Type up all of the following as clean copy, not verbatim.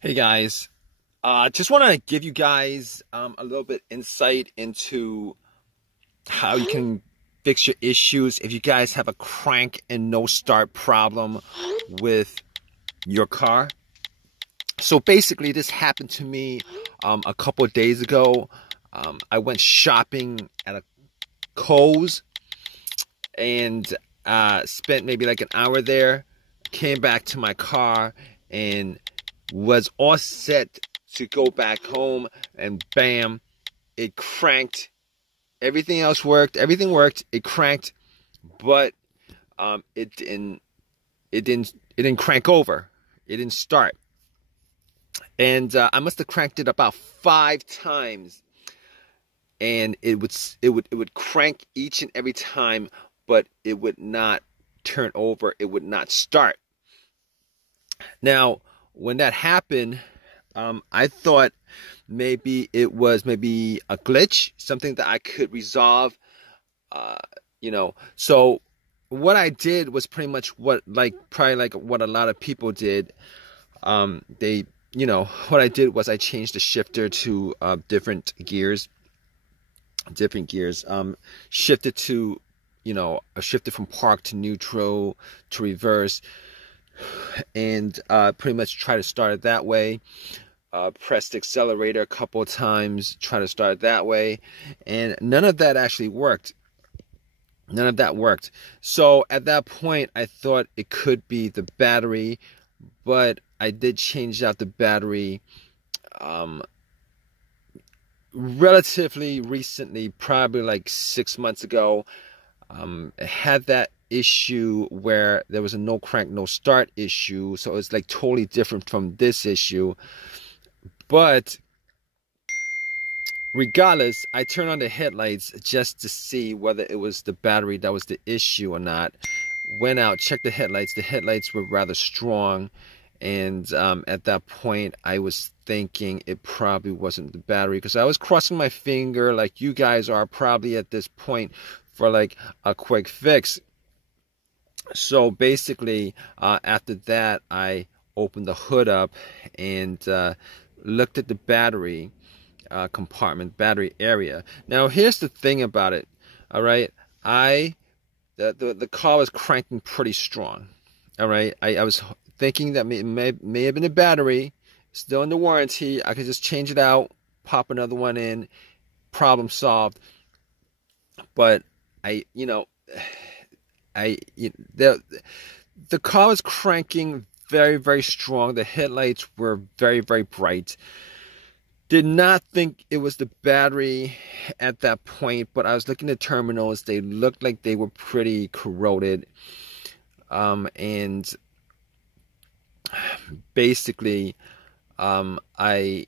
Hey guys, just want to give you guys a little bit insight into how you can fix your issues if you guys have a crank and no start problem with your car. So basically, this happened to me a couple of days ago. I went shopping at a Kohl's and spent maybe like an hour there. Came back to my car and was all set to go back home, and bam, it cranked. Everything else worked. Everything worked. It cranked, but it didn't crank over. It didn't start. And I must have cranked it about 5 times, and it would crank each and every time, but it would not turn over. It would not start. Now, when that happened, I thought maybe it was maybe a glitch, something that I could resolve. So what I did was pretty much probably like what a lot of people did. What I did was I changed the shifter to different gears. Shifted to, I shifted from park to neutral to reverse, and pretty much try to start it that way. Pressed the accelerator a couple of times, try to start it that way, and none of that actually worked. None of that worked. So at that point, I thought it could be the battery, but I did change out the battery relatively recently, probably like 6 months ago. It had that issue where there was a no crank, no start issue. So it's like totally different from this issue. But regardless, I turned on the headlights just to see whether it was the battery that was the issue or not. Went out, checked the headlights. The headlights were rather strong. And at that point, I was thinking it probably wasn't the battery, because I was crossing my finger like you guys are probably at this point for like a quick fix. So basically, after that, I opened the hood up and looked at the battery compartment, battery area. Now, here's the thing about it. All right, the car was cranking pretty strong. All right, I was thinking that may have been a battery, still in the warranty. I could just change it out, pop another one in, problem solved. But the car was cranking very, very strong. The headlights were very, very bright. Did not think it was the battery at that point, but I was looking at terminals. They looked like they were pretty corroded. And basically, I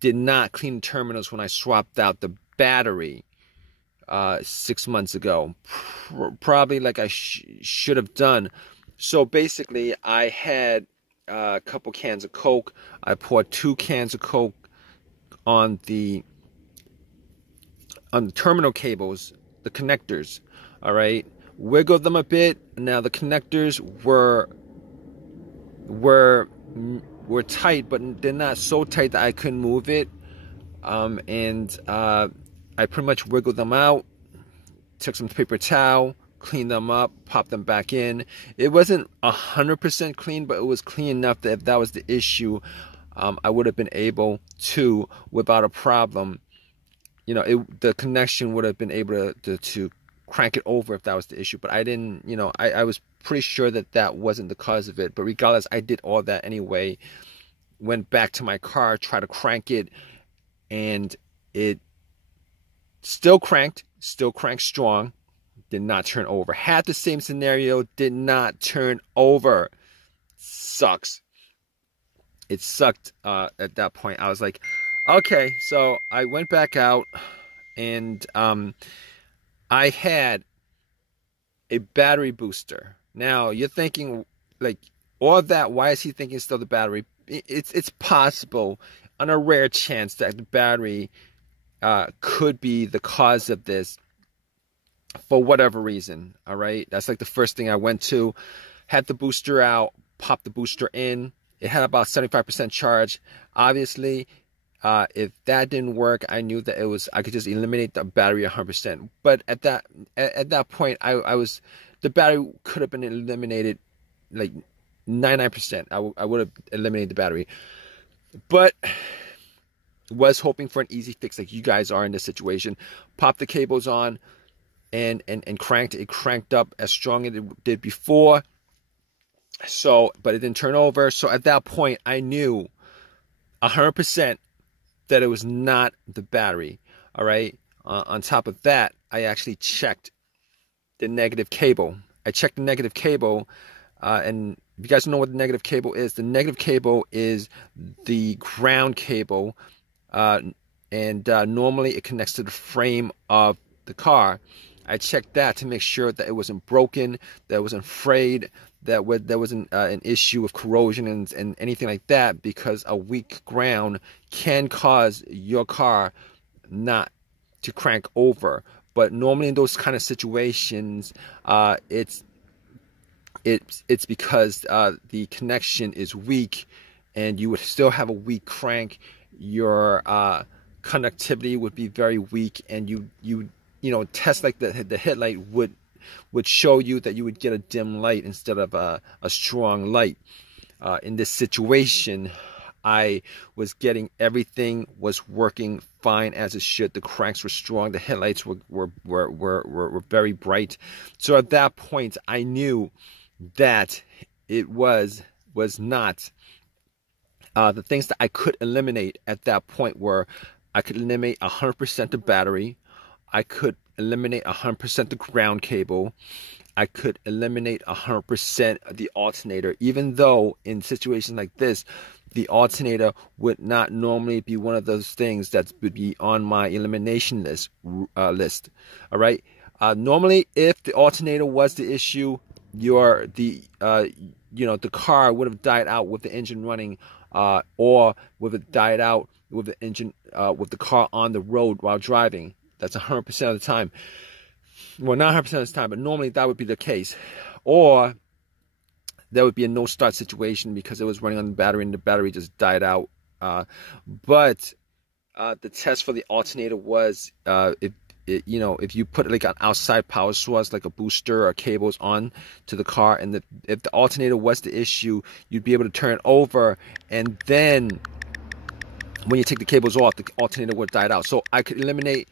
did not clean the terminals when I swapped out the battery 6 months ago. Probably like I should have done. So basically, I had a couple cans of Coke. I poured 2 cans of Coke on the terminal cables, the connectors. All right, wiggled them a bit. Now the connectors were tight, but they're not so tight that I couldn't move it. I pretty much wiggled them out, took some paper towel, cleaned them up, popped them back in. It wasn't 100% clean, but it was clean enough that if that was the issue, I would have been able to, without a problem, the connection would have been able to crank it over if that was the issue. But I didn't, I was pretty sure that that wasn't the cause of it. But regardless, I did all that anyway. Went back to my car, tried to crank it, and it still cranked strong, did not turn over. Had the same scenario, did not turn over. Sucks. It sucked at that point. I was like, okay. So I went back out, and I had a battery booster. Now, you're thinking, like, all that, why is he thinking it's still the battery? It's possible, on a rare chance, that the battery could be the cause of this for whatever reason. All right, that's like the first thing I went to. Had the booster out, popped the booster in, It had about 75% charge. Obviously, if that didn't work, I knew that I could just eliminate the battery 100%. But at that point, the battery could have been eliminated like 99%. I would have eliminated the battery, but was hoping for an easy fix like you guys are in this situation. Popped the cables on and cranked it. It cranked up as strong as it did before. So, but it didn't turn over. So at that point, I knew 100% that it was not the battery. All right. On top of that, I actually checked the negative cable. I checked the negative cable, and if you guys don't know what the negative cable is, the negative cable is the ground cable, and normally it connects to the frame of the car. I checked that to make sure that it wasn't broken, that it wasn't frayed, that there wasn't an issue of corrosion and anything like that, because a weak ground can cause your car not to crank over. But normally in those kind of situations, it's because the connection is weak, and you would still have a weak crank. Your conductivity would be very weak, and you know, test like the headlight would show you that you would get a dim light instead of a strong light. In this situation, I was getting everything was working fine as it should. The cranks were strong. The headlights were very bright. So at that point, I knew that it was not the things that I could eliminate at that point were I could eliminate 100% the battery. I could eliminate 100% the ground cable. I could eliminate 100% the alternator, even though in situations like this, the alternator would not normally be one of those things that would be on my elimination list. All right. Normally, if the alternator was the issue, the car would have died out with the engine running, or would have died out with the engine with the car on the road while driving. That's 100% of the time. Well, not 100% of the time, but normally that would be the case. Or there would be a no-start situation because it was running on the battery and the battery just died out. But the test for the alternator was if you put like an outside power source, like a booster or cables on to the car, and if the alternator was the issue, you'd be able to turn it over, and then when you take the cables off, the alternator would die out. So I could eliminate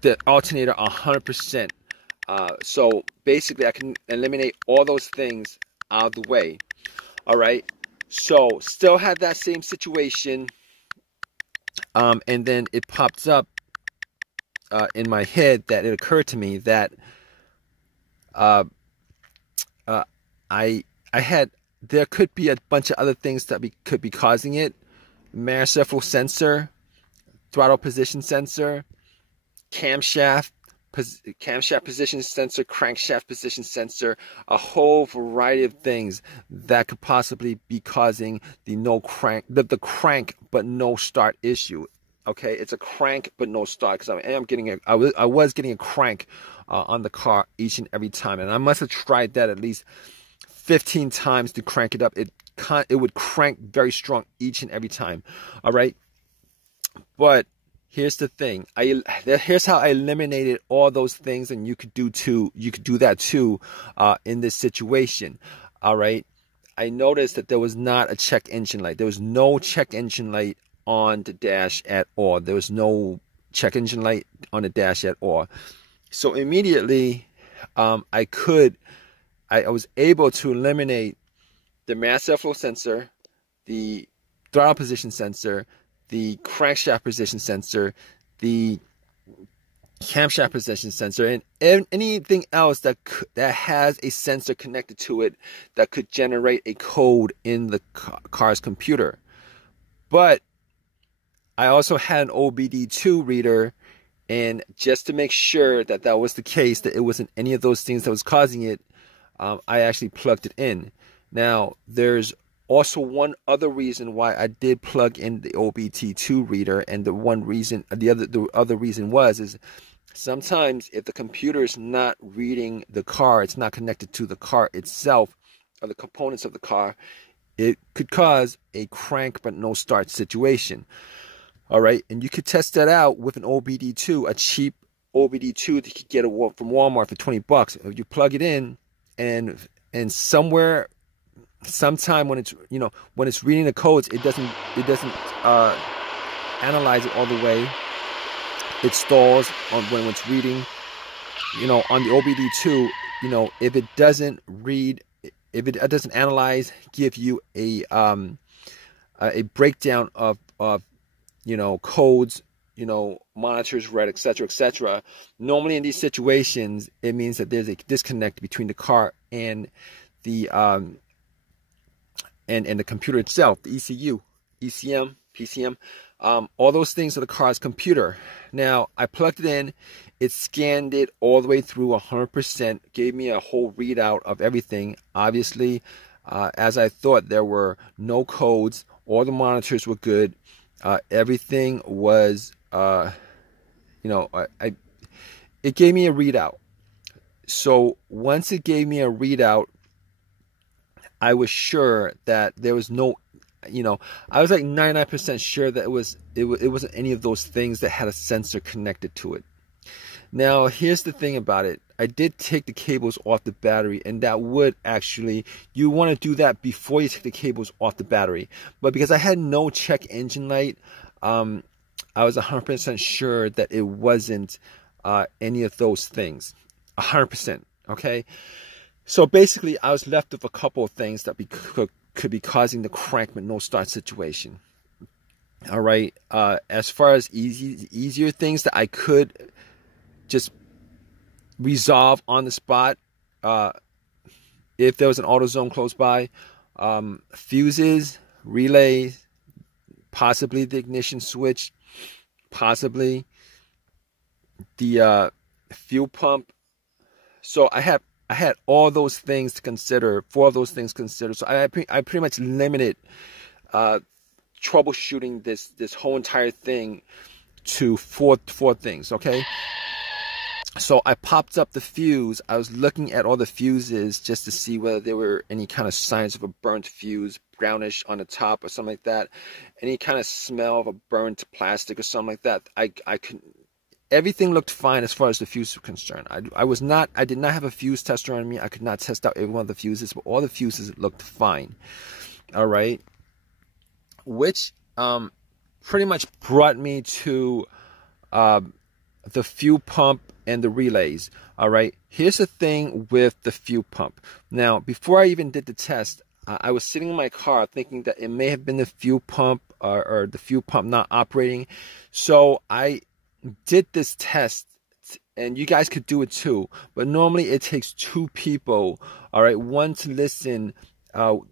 the alternator 100%. So basically, I can eliminate all those things out of the way. All right. So still had that same situation, and then it pops up in my head that it occurred to me that there could be a bunch of other things that could be causing it. Manifold sensor, throttle position sensor, camshaft position sensor, crankshaft position sensor, a whole variety of things that could possibly be causing the crank but no start issue. Okay, it's a crank but no start, because I was getting a crank on the car each and every time, and I must have tried that at least 15 times to crank it up. It would crank very strong each and every time. All right, but here's the thing. Here's how I eliminated all those things, and you could do that too in this situation. All right, I noticed that there was not a check engine light. There was no check engine light on the dash at all. There was no check engine light on the dash at all. So immediately, I was able to eliminate the mass airflow sensor, the throttle position sensor, the crankshaft position sensor, the camshaft position sensor, and anything else that has a sensor connected to it that could generate a code in the car's computer. But I also had an OBD2 reader, and just to make sure that that was the case, that it wasn't any of those things that was causing it, I actually plugged it in. Now, there's also one other reason why I did plug in the OBD2 reader, and the other reason is sometimes if the computer is not reading the car, it's not connected to the car itself or the components of the car, it could cause a crank but no start situation. All right, and you could test that out with an OBD2, a cheap OBD2 that you could get from Walmart for $20. If you plug it in, and somewhere, sometime when it's when it's reading the codes, it doesn't analyze it all the way. It stalls when it's reading. On the OBD2, if it doesn't read, if it doesn't analyze, give you a breakdown of codes, monitors read, etc., etc. Normally in these situations, it means that there's a disconnect between the car and the and the computer itself, the ECU, ECM, PCM, all those things are the car's computer. Now, I plugged it in, it scanned it all the way through 100%, gave me a whole readout of everything. Obviously, as I thought, there were no codes, all the monitors were good, everything was, it gave me a readout. So once it gave me a readout, I was sure that there was no, I was like 99% sure that it wasn't any of those things that had a sensor connected to it. Now, here's the thing about it. I did take the cables off the battery, and that would actually, you want to do that before you take the cables off the battery. But because I had no check engine light, I was 100% sure that it wasn't any of those things. 100%, okay? So basically, I was left with a couple of things that could be causing the crank but no start situation. All right, as far as easier things that I could just resolve on the spot, if there was an AutoZone close by, fuses, relays, possibly the ignition switch, possibly the fuel pump. So I had all those things to consider, 4 of those things considered. So I pretty much limited troubleshooting this whole entire thing to four things, okay? So I popped up the fuse. I was looking at all the fuses just to see whether there were any kind of signs of a burnt fuse, brownish on the top or something like that. Any kind of smell of a burnt plastic or something like that. I could. Everything looked fine as far as the fuse was concerned. I did not have a fuse tester on me. I could not test out every one of the fuses, but all the fuses looked fine. All right. Which pretty much brought me to the fuel pump and the relays. All right. Here's the thing with the fuel pump. Now, before I even did the test, I was sitting in my car thinking that it may have been the fuel pump or the fuel pump not operating. So I did this test, and you guys could do it too, but normally it takes 2 people, all right, one to listen to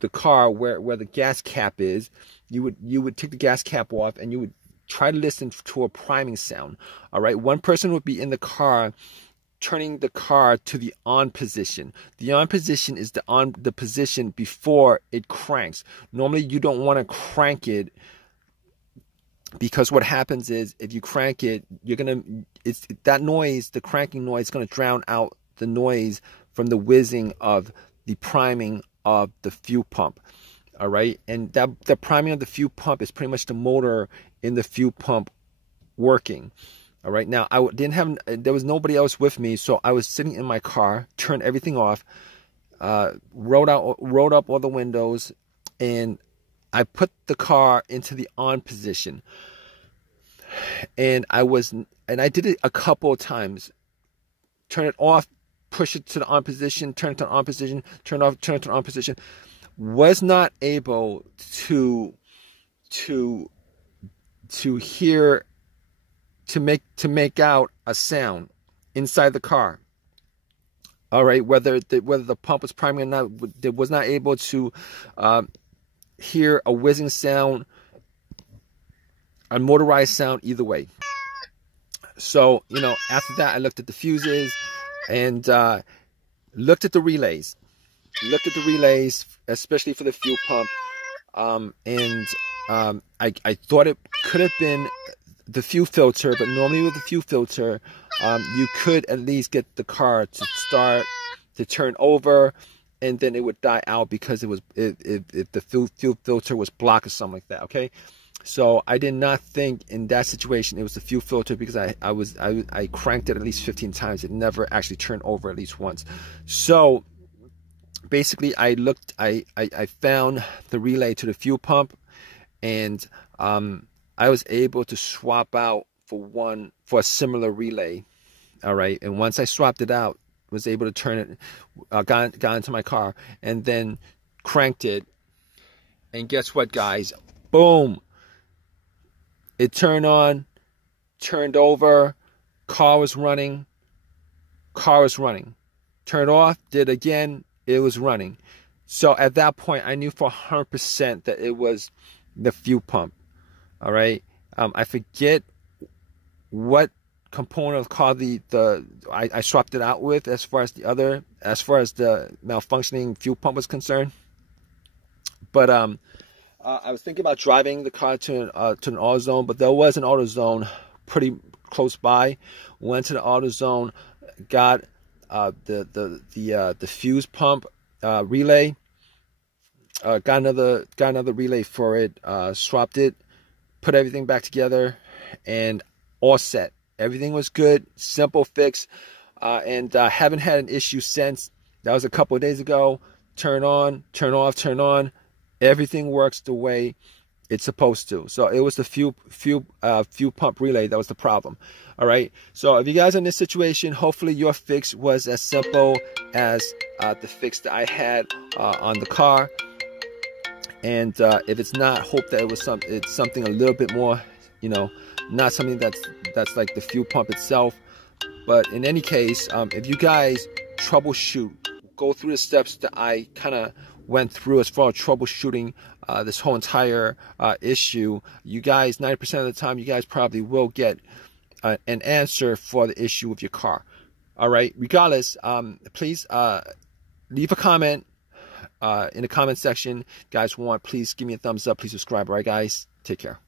the car where the gas cap is. You would take the gas cap off, and you would try to listen to a priming sound. All right, one person would be in the car turning the car to the on position. The on position is the position before it cranks. Normally you don't want to crank it, because what happens is if you crank it, that noise, the cranking noise, is going to drown out the noise from the whizzing of the priming of the fuel pump. All right, and the priming of the fuel pump is pretty much the motor in the fuel pump working. All right, now there was nobody else with me, so I was sitting in my car, turned everything off, rolled up all the windows, and I put the car into the on position, and I did it a couple of times. Turn it off, push it to the on position, turn it to the on position, turn it off, turn it to the on position. Was not able to hear, to make out a sound inside the car. All right, whether the pump was priming or not, it was not able to hear a whizzing sound, a motorized sound, either way. So, after that, I looked at the fuses and looked at the relays. Especially for the fuel pump. I thought it could have been the fuel filter, but normally with the fuel filter, you could at least get the car to start, to turn over, and then it would die out because it was if the fuel filter was blocked or something like that. Okay, so I did not think in that situation it was the fuel filter, because I cranked it at least 15 times. It never actually turned over at least once. So basically I found the relay to the fuel pump, and I was able to swap out for a similar relay. All right, and once I swapped it out, was able to turn it, got into my car, and then cranked it, and guess what, guys? Boom! It turned on, turned over, car was running, turned off, did again, it was running. So at that point, I knew for 100% that it was the fuel pump. All right, I forget what component of the car I swapped it out with as far as the malfunctioning fuel pump was concerned. But I was thinking about driving the car to an AutoZone, but there was an AutoZone pretty close by. Went to the AutoZone, got the fuse pump relay, got another relay for it, swapped it, put everything back together, and all set. Everything was good, simple fix, and haven't had an issue since. That was a couple of days ago. Turn on, turn off, turn on. Everything works the way it's supposed to. So it was the fuel pump relay that was the problem. All right. So if you guys are in this situation, hopefully your fix was as simple as the fix that I had on the car. And if it's not, hope that it's something a little bit more, not something that's like the fuel pump itself. But in any case, if you guys troubleshoot, go through the steps that I kind of went through as far as troubleshooting this whole entire issue, you guys, 90% of the time, you guys probably will get an answer for the issue with your car. All right. Regardless, please leave a comment in the comment section. If you guys want, please give me a thumbs up. Please subscribe. All right, guys. Take care.